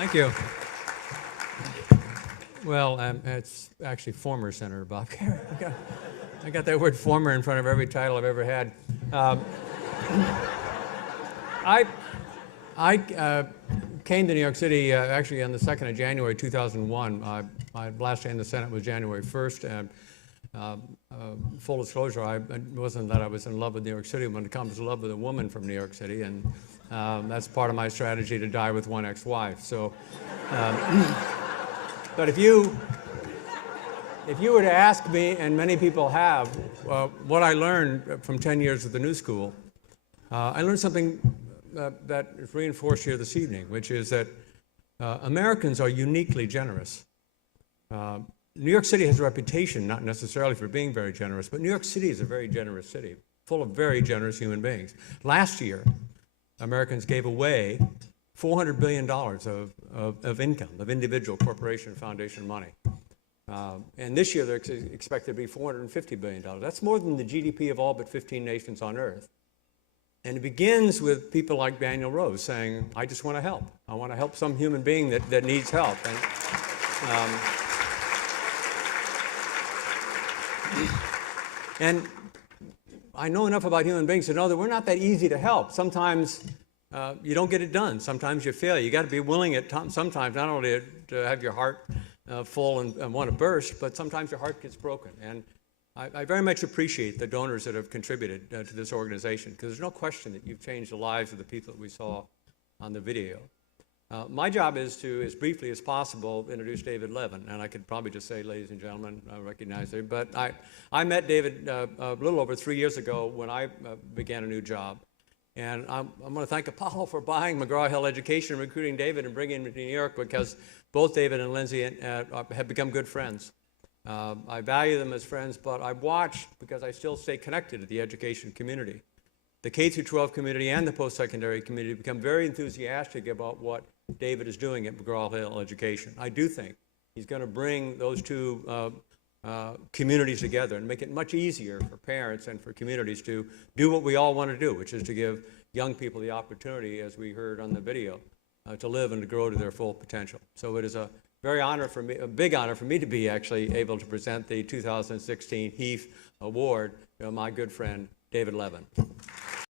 Thank you. Well, it's actually former Senator Bob Kerrey. I got that word former in front of every title I've ever had. I came to New York City actually on the 2nd of January 2001. My last day in the Senate was January 1st. And full disclosure, it wasn't that I was in love with New York City. When it comes to love with a woman from New York City, and that's part of my strategy to die with one ex-wife. So, but if you were to ask me, and many people have, what I learned from 10 years at the New School, I learned something that is reinforced here this evening, which is that Americans are uniquely generous. New York City has a reputation, not necessarily for being very generous, but New York City is a very generous city, full of very generous human beings. Last year, Americans gave away $400 billion of income, of individual, corporation, foundation money. And this year, they're expected to be $450 billion. That's more than the GDP of all but 15 nations on Earth. And it begins with people like Daniel Rose saying, I just want to help. I want to help some human being that needs help. And I know enough about human beings to know that we're not that easy to help. Sometimes you don't get it done. Sometimes you fail. You got to be willing at sometimes not only to have your heart full and want to burst, but sometimes your heart gets broken. And I very much appreciate the donors that have contributed to this organization, because there's no question that you've changed the lives of the people that we saw on the video. My job is to, as briefly as possible, introduce David Levin. And I could probably just say, ladies and gentlemen, I recognize him. But I met David a little over 3 years ago when I began a new job. And I'm going to thank Apollo for buying McGraw-Hill Education and recruiting David and bringing him to New York, because both David and Lindsay have become good friends. I value them as friends, but I watch, because I still stay connected to the education community. The K-12 community and the post-secondary community become very enthusiastic about what David is doing at McGraw-Hill Education. I do think he's going to bring those two communities together and make it much easier for parents and for communities to do what we all want to do, which is to give young people the opportunity, as we heard on the video, to live and to grow to their full potential. So it is a very honor for me, a big honor for me to be actually able to present the 2016 HEAF Award to my good friend, David Levin.